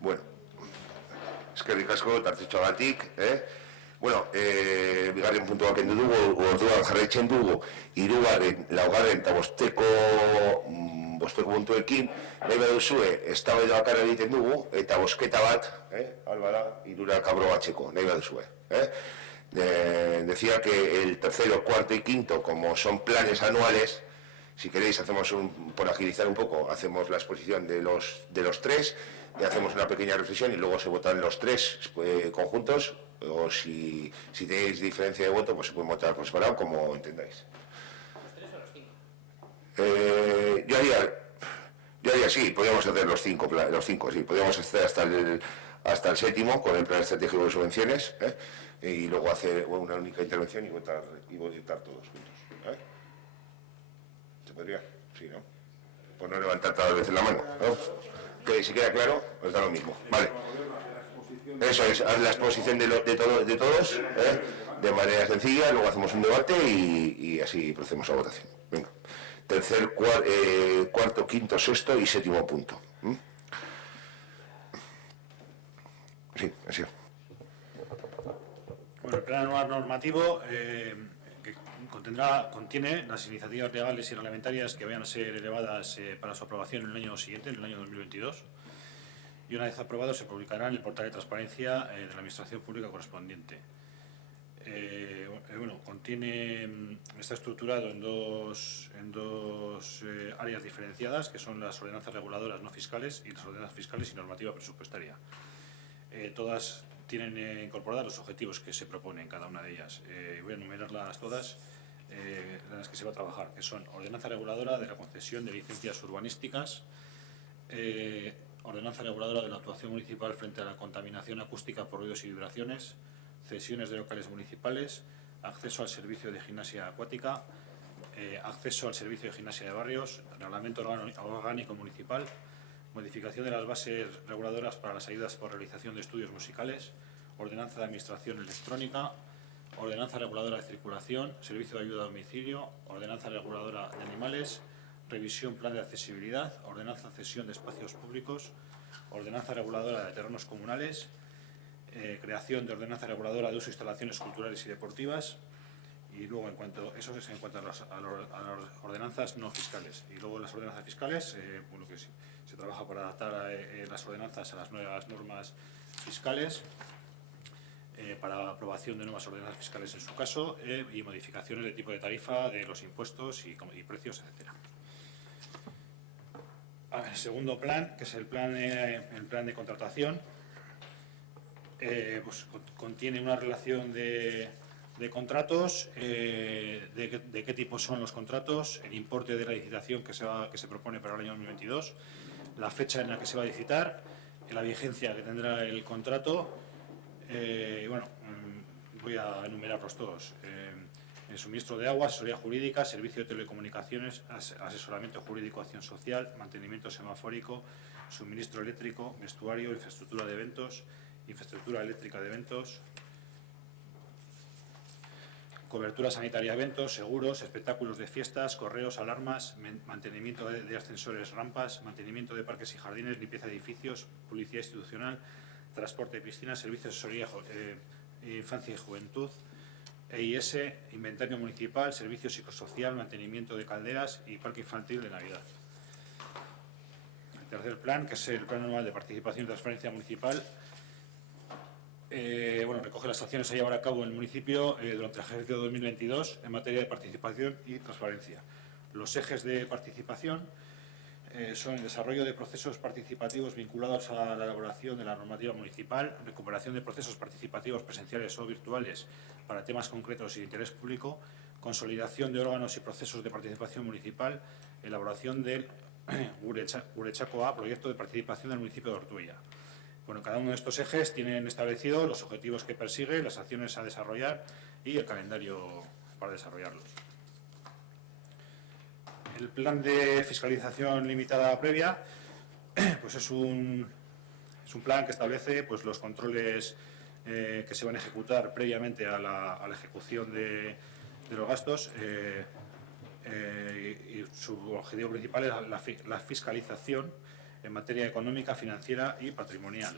Bueno, eskerrik asko tartetxoagatik, Bueno, bigarren puntua kendu dugu, orduan jarraitzen dugu, hirugarren, laugarren eta bosteko puntuekin, nahi baduzue, eztabaida bakarra egiten dugu, eta bosketa bat, albara, hirurak aprobatzeko, nahi baduzue. Decía que el tercero, cuarto y quinto, como son planes anuales, si queréis, hacemos por agilizar un poco, hacemos la exposición de los tres, y hacemos una pequeña reflexión y luego se votan los tres conjuntos, o si tenéis diferencia de voto, pues se pueden votar por separado, como entendáis. ¿Los tres o los cinco? Yo haría sí, podríamos hacer los cinco, sí, podríamos hacer hasta el séptimo con el plan estratégico de subvenciones, y luego hacer una única intervención y votar todos juntos. ¿Se podría? Sí, ¿no? Pues no levantar todas las veces la mano, ¿no? Que si queda claro, os da lo mismo. Vale. Eso es, haz la exposición de todos, de manera sencilla, luego hacemos un debate y así procedemos a votación. Venga. Tercer, cuarto, quinto, sexto y séptimo punto. Sí, así. Bueno, el plan anual normativo que contiene las iniciativas legales y reglamentarias que vayan a ser elevadas para su aprobación en el año siguiente, en el año 2022. Y una vez aprobado se publicará en el portal de transparencia de la Administración Pública correspondiente. Está estructurado en dos áreas diferenciadas, que son las ordenanzas reguladoras no fiscales y las ordenanzas fiscales y normativa presupuestaria. Todas tienen incorporados los objetivos que se proponen en cada una de ellas. Voy a enumerarlas todas, en las que se va a trabajar, que son ordenanza reguladora de la concesión de licencias urbanísticas, ordenanza reguladora de la actuación municipal frente a la contaminación acústica por ruidos y vibraciones, cesiones de locales municipales, acceso al servicio de gimnasia acuática, acceso al servicio de gimnasia de barrios, reglamento orgánico municipal, modificación de las bases reguladoras para las ayudas por realización de estudios musicales, ordenanza de administración electrónica, ordenanza reguladora de circulación, servicio de ayuda a domicilio, ordenanza reguladora de animales, revisión plan de accesibilidad, ordenanza cesión de espacios públicos, ordenanza reguladora de terrenos comunales, creación de ordenanza reguladora de uso de instalaciones culturales y deportivas, y luego en cuanto a las ordenanzas no fiscales. Y luego las ordenanzas fiscales, que se trabaja para adaptar las ordenanzas a las nuevas normas fiscales, para aprobación de nuevas ordenanzas fiscales en su caso, y modificaciones de tipo de tarifa de los impuestos y precios, etc. El segundo plan, que es el plan de contratación, pues contiene una relación de contratos, de qué tipo son los contratos, el importe de la licitación que se propone para el año 2022, la fecha en la que se va a licitar, la vigencia que tendrá el contrato. Voy a enumerarlos todos. El suministro de agua, asesoría jurídica, servicio de telecomunicaciones, asesoramiento jurídico, acción social, mantenimiento semafórico, suministro eléctrico, vestuario, infraestructura de eventos, infraestructura eléctrica de eventos, cobertura sanitaria de eventos, seguros, espectáculos de fiestas, correos, alarmas, mantenimiento de ascensores, rampas, mantenimiento de parques y jardines, limpieza de edificios, publicidad institucional, transporte de piscinas, servicios de asesoría, infancia y juventud, EIS, inventario municipal, servicio psicosocial, mantenimiento de calderas y parque infantil de Navidad. El tercer plan, que es el Plan Anual de Participación y Transparencia Municipal, recoge las acciones a llevar a cabo en el municipio durante el ejercicio 2022 en materia de participación y transparencia. Los ejes de participación son el desarrollo de procesos participativos vinculados a la elaboración de la normativa municipal, recuperación de procesos participativos presenciales o virtuales para temas concretos y de interés público, consolidación de órganos y procesos de participación municipal, elaboración del Gurechaco A, proyecto de participación del municipio de Ortuella. Bueno, cada uno de estos ejes tienen establecidos los objetivos que persigue, las acciones a desarrollar y el calendario para desarrollarlos. El plan de fiscalización limitada previa, pues es un plan que establece pues, los controles que se van a ejecutar previamente a la ejecución de los gastos, y su objetivo principal es la fiscalización en materia económica, financiera y patrimonial.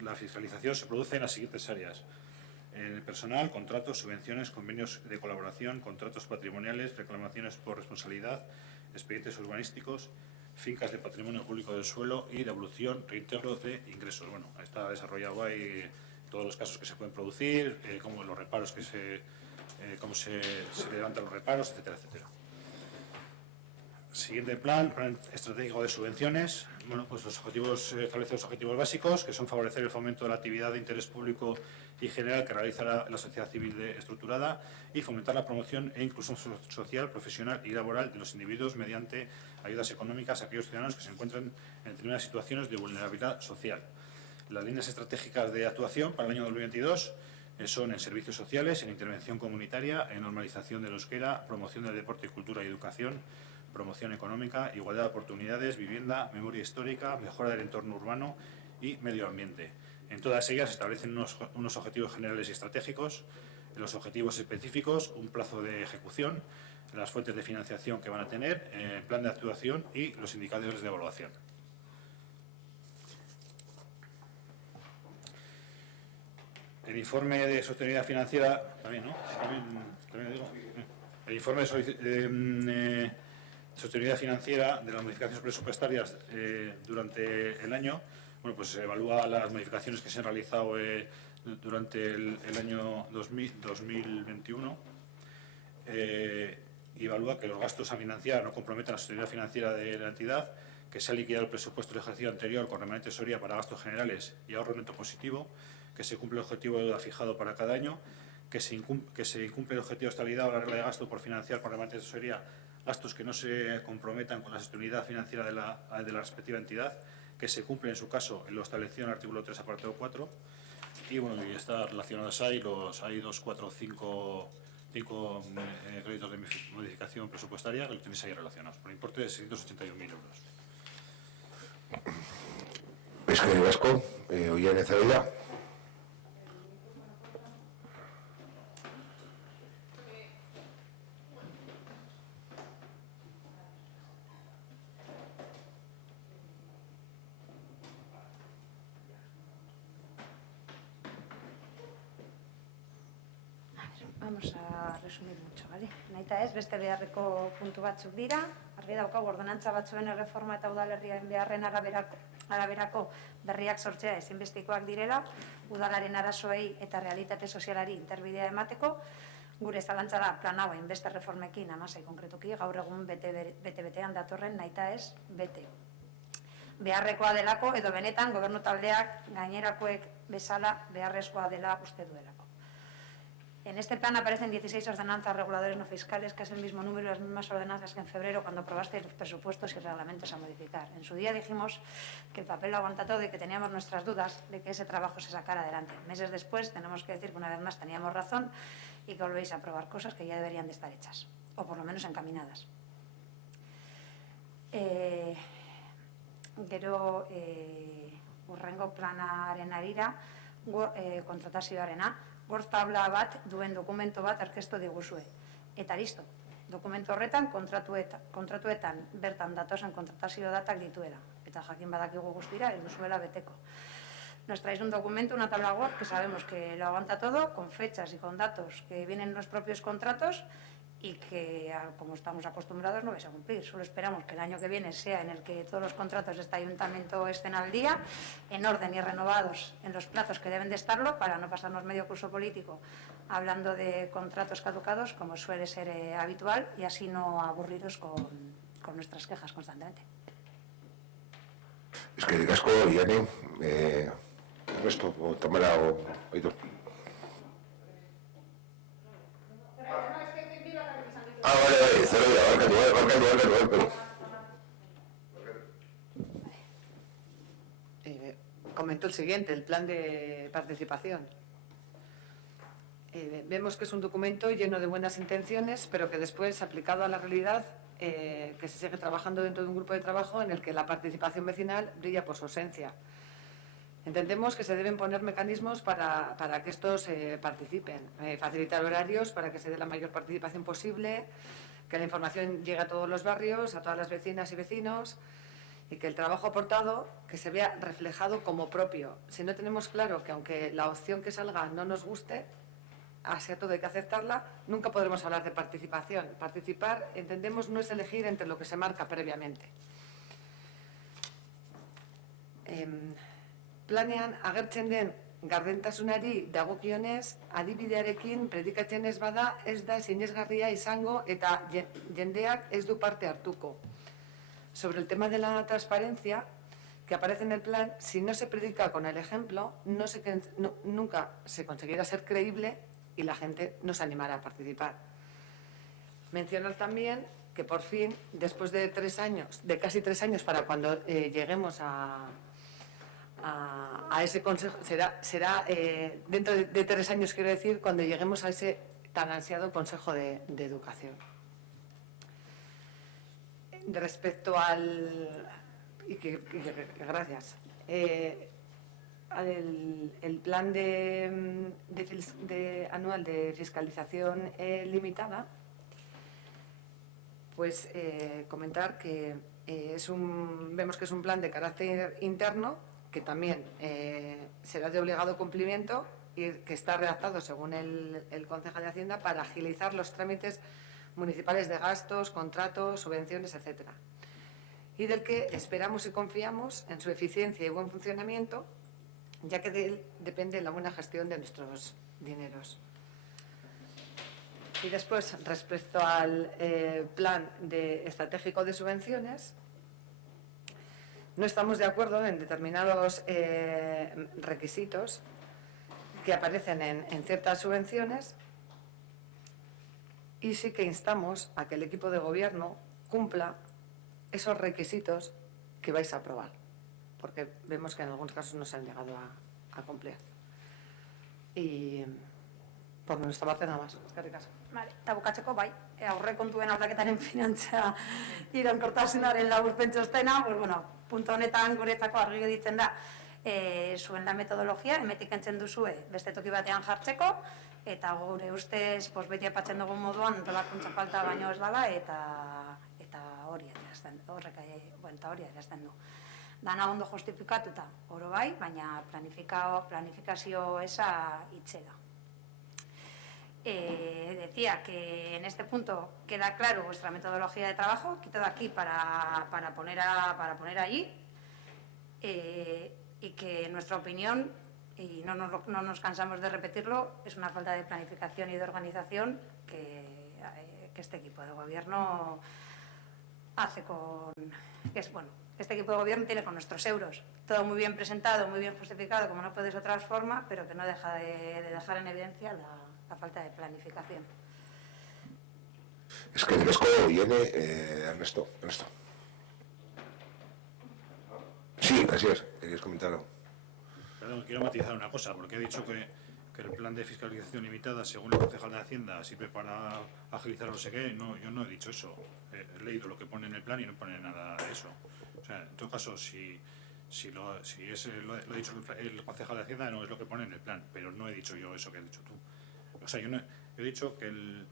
La fiscalización se produce en las siguientes áreas: en el personal, contratos, subvenciones, convenios de colaboración, contratos patrimoniales, reclamaciones por responsabilidad, expedientes urbanísticos, fincas de patrimonio público del suelo y devolución, reintegro de ingresos. Bueno, está desarrollado ahí todos los casos que se pueden producir, como los reparos cómo se levantan los reparos, etcétera, etcétera. Siguiente plan estratégico de subvenciones. Bueno, pues establece los objetivos básicos, que son favorecer el fomento de la actividad de interés público y general que realiza la sociedad civil estructurada y fomentar la promoción e inclusión social, profesional y laboral de los individuos mediante ayudas económicas a aquellos ciudadanos que se encuentran en determinadas situaciones de vulnerabilidad social. Las líneas estratégicas de actuación para el año 2022 son en servicios sociales, en intervención comunitaria, en normalización del euskera, promoción del deporte, cultura y educación, promoción económica, igualdad de oportunidades, vivienda, memoria histórica, mejora del entorno urbano y medio ambiente. En todas ellas se establecen unos objetivos generales y estratégicos, los objetivos específicos, un plazo de ejecución, las fuentes de financiación que van a tener, el plan de actuación y los indicadores de evaluación. El informe de sostenibilidad financiera, también, ¿no? También digo. El informe de sostenibilidad financiera de las modificaciones presupuestarias durante el año, bueno, pues se evalúa las modificaciones que se han realizado durante el año 2021 y evalúa que los gastos a financiar no comprometan la sostenibilidad financiera de la entidad, que se ha liquidado el presupuesto del ejercicio anterior con remanente de tesorería para gastos generales y ahorro neto positivo, que se cumple el objetivo de deuda fijado para cada año, que se incumple el objetivo de estabilidad o la regla de gasto por financiar con remanente de tesorería gastos que no se comprometan con la sostenibilidad financiera de la respectiva entidad, que se cumple en su caso en lo establecido en el artículo 3, apartado 4, y bueno, y está relacionadas ahí hay 2, 4, 5 créditos de modificación presupuestaria que lo tenéis ahí relacionados, por importe de 681.000 euros. Eskerrik asko, Oian Ezabela. Vamos a resumir mucho, ¿vale? Naita ez, beste beharreko puntu batzuk dira. Argi daukagu ordonantza batzuen erreforma eta udalerrien beharren araberako berriak sortzea ezinbestekoak direla, udalaren arazoei eta realitate sozialari interbidea emateko. Gure zalantza da plan hauen beste reformekin amasei konkretuki, gaur egun bete-betean datorren naita ez bete. Beharrekoa delako edo benetan gobernu taldeak gainerakoek bezala beharrezkoa dela uste duelako. En este plan aparecen 16 ordenanzas reguladores no fiscales, que es el mismo número y las mismas ordenanzas que en febrero cuando aprobasteis los presupuestos y reglamentos a modificar. En su día dijimos que el papel lo aguanta todo y que teníamos nuestras dudas de que ese trabajo se sacara adelante. Meses después tenemos que decir que una vez más teníamos razón y que volvéis a aprobar cosas que ya deberían de estar hechas, o por lo menos encaminadas. Gero hurrengo planaren arira, kontratazioarena, gor tabla bat duen dokumento bat aurkeztu diguzue. Eta listo, dokumentu horretan kontratuetan bertan datozen kontratazio datak dituela. Eta jakin badakigu guztira, ez duzuela beteko. Nos traéis un documento, una tabla Word, que sabemos que lo aguanta todo, con fechas y con datos que vienen en los propios contratos y que, como estamos acostumbrados, no vais a cumplir. Solo esperamos que el año que viene sea en el que todos los contratos de este ayuntamiento estén al día, en orden y renovados en los plazos que deben de estarlo, para no pasarnos medio curso político hablando de contratos caducados, como suele ser habitual, y así no aburriros con nuestras quejas constantemente. Eskerrik asko, Iane. Resto, Tamara o Aitor. Vale, barkatu. Comento el siguiente, el plan de participación. Vemos que es un documento lleno de buenas intenciones, pero que después, aplicado a la realidad, que se sigue trabajando dentro de un grupo de trabajo en el que la participación vecinal brilla por su ausencia. Entendemos que se deben poner mecanismos para que estos participen, facilitar horarios para que se dé la mayor participación posible, que la información llegue a todos los barrios, a todas las vecinas y vecinos, y que el trabajo aportado que se vea reflejado como propio. Si no tenemos claro que aunque la opción que salga no nos guste, así a todo hay que aceptarla, nunca podremos hablar de participación. Participar, entendemos, no es elegir entre lo que se marca previamente. Planean agertzen den gardentasunari dagokionez, adibidearekin predikatzen ez bada, ez da sinesgarria izango eta jendeak ez du parte hartuko. Sobre el tema de la transparencia que aparece en el plan, si no se predica con el ejemplo, nunca se conseguirá ser creíble y la gente no se animará a participar. Mencionar también que por fin, después de 3 años, de casi 3 años para cuando lleguemos a ese consejo, será dentro de 3 años, quiero decir, cuando lleguemos a ese tan ansiado Consejo de Educación. Respecto al... gracias. El plan anual de fiscalización limitada, pues comentar que vemos que es un plan de carácter interno que también será de obligado cumplimiento y que está redactado según el concejal de Hacienda para agilizar los trámites municipales de gastos, contratos, subvenciones, etcétera. Y del que esperamos y confiamos en su eficiencia y buen funcionamiento, ya que de él depende la buena gestión de nuestros dineros. Y después, respecto al plan estratégico de subvenciones, no estamos de acuerdo en determinados requisitos que aparecen en ciertas subvenciones y sí que instamos a que el equipo de gobierno cumpla esos requisitos que vais a aprobar, porque vemos que en algunos casos no se han llegado a cumplir. Y por nuestra parte nada más. Eskerrik asko. Vale, eta bukatzeko bai, aurrekontuen aldaketaren finantza iraunkortasunaren laburpen txostena, pues bueno, puntu honetan guretzako argi gelditzen da zuen la metodologia, hemetik entzen duzue beste toki batean jartzeko, eta gure ustez beti aipatzen dugun moduan antolakuntza falta baino ez dela, eta hori adierazten du. Dana ondo justifikatuta, oro bai, baina planifikazio eza itxera. Decía que en este punto queda claro vuestra metodología de trabajo, quitado aquí para poner allí, y que en nuestra opinión, y no nos cansamos de repetirlo, es una falta de planificación y de organización que este equipo de gobierno hace este equipo de gobierno tiene con nuestros euros. Todo muy bien presentado, muy bien justificado, como no puede ser de otra forma, pero que no deja de dejar en evidencia la falta de planificación. Es que viene Ernesto. Sí, así es. ¿Querías comentar algo? Perdón, quiero matizar una cosa, porque he dicho que el plan de fiscalización limitada, según el concejal de Hacienda, sirve para agilizar no sé qué. No, yo no he dicho eso. He leído lo que pone en el plan y no pone nada de eso. O sea, en todo caso, lo ha dicho el concejal de Hacienda, no es lo que pone en el plan, pero no he dicho yo eso que has dicho tú. O sea, yo he dicho que el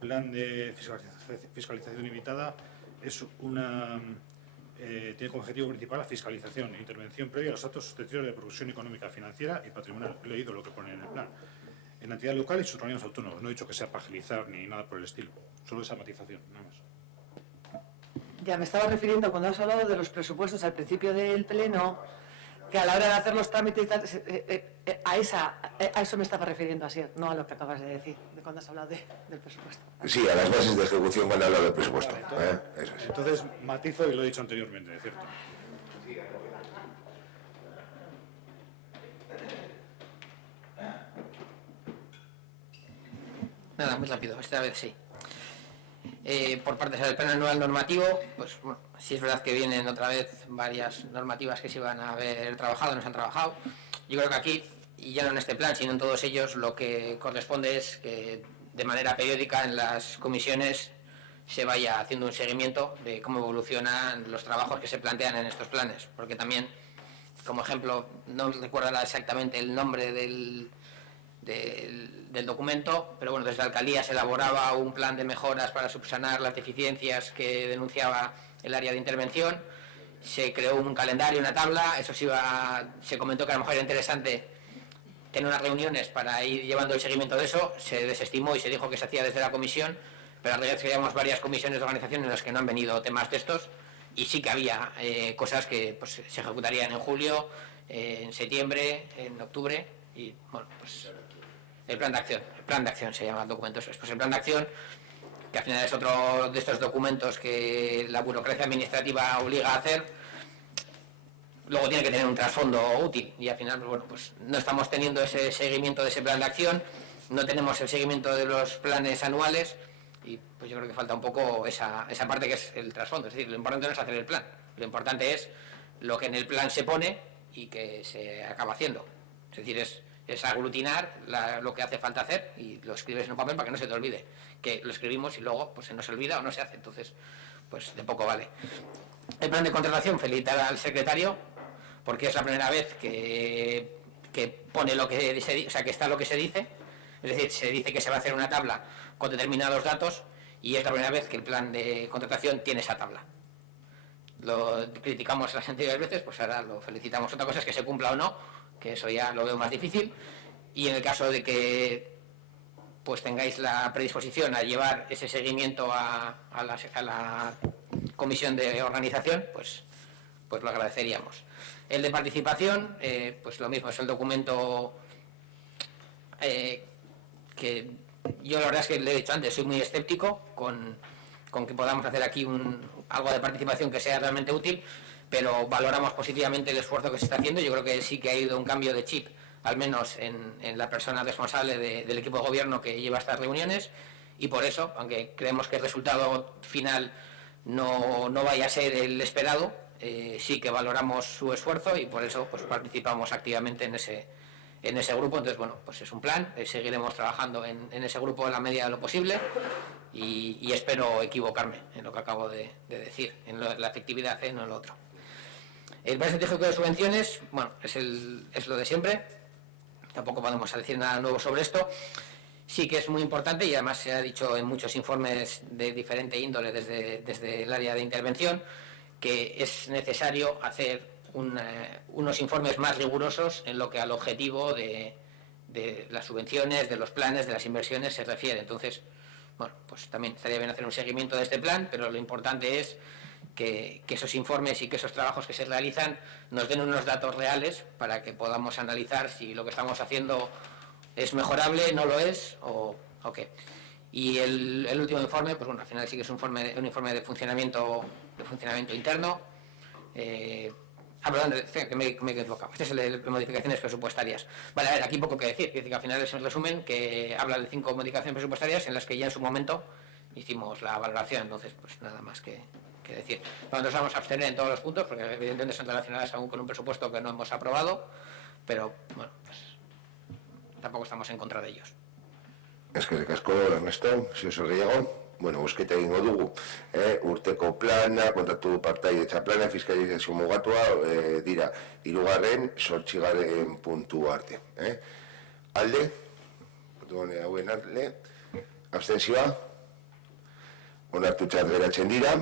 plan de fiscalización limitada es tiene como objetivo principal la fiscalización e intervención previa a los actos susceptibles de producción económica, financiera y patrimonial. He leído lo que pone en el plan. En entidades locales y sus organismos autónomos. No he dicho que sea para agilizar ni nada por el estilo. Solo esa matización, nada más. Ya me estaba refiriendo cuando has hablado de los presupuestos al principio del pleno, que a la hora de hacer los trámites a eso me estaba refiriendo así, no a lo que acabas de decir, de cuando has hablado del presupuesto. Sí, a las bases de ejecución van a hablar del presupuesto. Eso es. Entonces, matizo y lo he dicho anteriormente, ¿cierto? Nada, muy rápido, esta vez sí. Por parte del plan anual normativo, pues bueno, sí es verdad que vienen otra vez varias normativas que se iban a haber trabajado, no se han trabajado. Yo creo que aquí, y ya no en este plan, sino en todos ellos, lo que corresponde es que de manera periódica en las comisiones se vaya haciendo un seguimiento de cómo evolucionan los trabajos que se plantean en estos planes, porque también, como ejemplo, no recuerdo exactamente el nombre del del documento, pero bueno, desde la alcaldía se elaboraba un plan de mejoras para subsanar las deficiencias que denunciaba el área de intervención. Se creó un calendario, una tabla, eso se comentó que a lo mejor era interesante tener unas reuniones para ir llevando el seguimiento de eso. Se desestimó y se dijo que se hacía desde la comisión, pero en realidad teníamos varias comisiones de organización en las que no han venido temas de estos, y sí que había cosas que pues, se ejecutarían en julio, en septiembre, en octubre, y bueno, pues el plan de acción se llama el documento. Pues el plan de acción, que al final es otro de estos documentos que la burocracia administrativa obliga a hacer, luego tiene que tener un trasfondo útil, y al final, pues, bueno, pues no estamos teniendo ese seguimiento de ese plan de acción, no tenemos el seguimiento de los planes anuales, y pues yo creo que falta un poco esa parte que es el trasfondo. Es decir, lo importante no es hacer el plan, lo importante es lo que en el plan se pone y que se acaba haciendo. Es decir, es aglutinar lo que hace falta hacer y lo escribes en un papel para que no se te olvide, que lo escribimos y luego pues se nos olvida o no se hace, entonces pues de poco vale. El plan de contratación, felicitar al secretario, porque es la primera vez que pone lo que se dice, o sea, que está lo que se dice. Es decir, se dice que se va a hacer una tabla con determinados datos y es la primera vez que el plan de contratación tiene esa tabla. Lo criticamos las anteriores veces, pues ahora lo felicitamos. Otra cosa es que se cumpla o no, que eso ya lo veo más difícil, y en el caso de que pues tengáis la predisposición a llevar ese seguimiento a la comisión de organización, pues lo agradeceríamos. El de participación, pues lo mismo, es el documento que yo la verdad es que le he dicho antes, soy muy escéptico con que podamos hacer aquí algo de participación que sea realmente útil, pero valoramos positivamente el esfuerzo que se está haciendo. Yo creo que sí que ha ido un cambio de chip, al menos en la persona responsable del equipo de gobierno que lleva estas reuniones, y por eso, aunque creemos que el resultado final no vaya a ser el esperado, sí que valoramos su esfuerzo y por eso pues participamos activamente en ese grupo. Entonces, bueno, pues es un plan, seguiremos trabajando en ese grupo en la medida de lo posible y espero equivocarme en lo que acabo de decir, en la efectividad, no en lo otro. El plan estratégico de subvenciones, bueno, es lo de siempre, tampoco podemos decir nada nuevo sobre esto. Sí que es muy importante y además se ha dicho en muchos informes de diferente índole desde el área de intervención que es necesario hacer unos informes más rigurosos en lo que al objetivo de las subvenciones, de los planes, de las inversiones se refiere. Entonces, bueno, pues también estaría bien hacer un seguimiento de este plan, pero lo importante es que esos informes y que esos trabajos que se realizan nos den unos datos reales para que podamos analizar si lo que estamos haciendo es mejorable, no lo es o qué. Y el último informe, pues bueno, al final sí que es un informe de funcionamiento interno. Perdón, que me he equivocado. Este es el de modificaciones presupuestarias. Vale, a ver, aquí poco que decir. Que al final es un resumen que habla de 5 modificaciones presupuestarias en las que ya en su momento hicimos la valoración. Entonces, pues nada más que decir. Nosotros vamos a abstener en todos los puntos porque evidentemente son relacionadas aún con un presupuesto que no hemos aprobado, pero bueno, pues tampoco estamos en contra de ellos. Eskerrik asko, Ernesto, ziozo gehiago. Bueno, bozketa egingo dugu. Urteko plana, kontatu partaidetza plana, fiskalizazio mugatua dira 3. 8. puntu arte. Alde? Hauen alde? Abstentzioa? Onartutzat geratzen dira.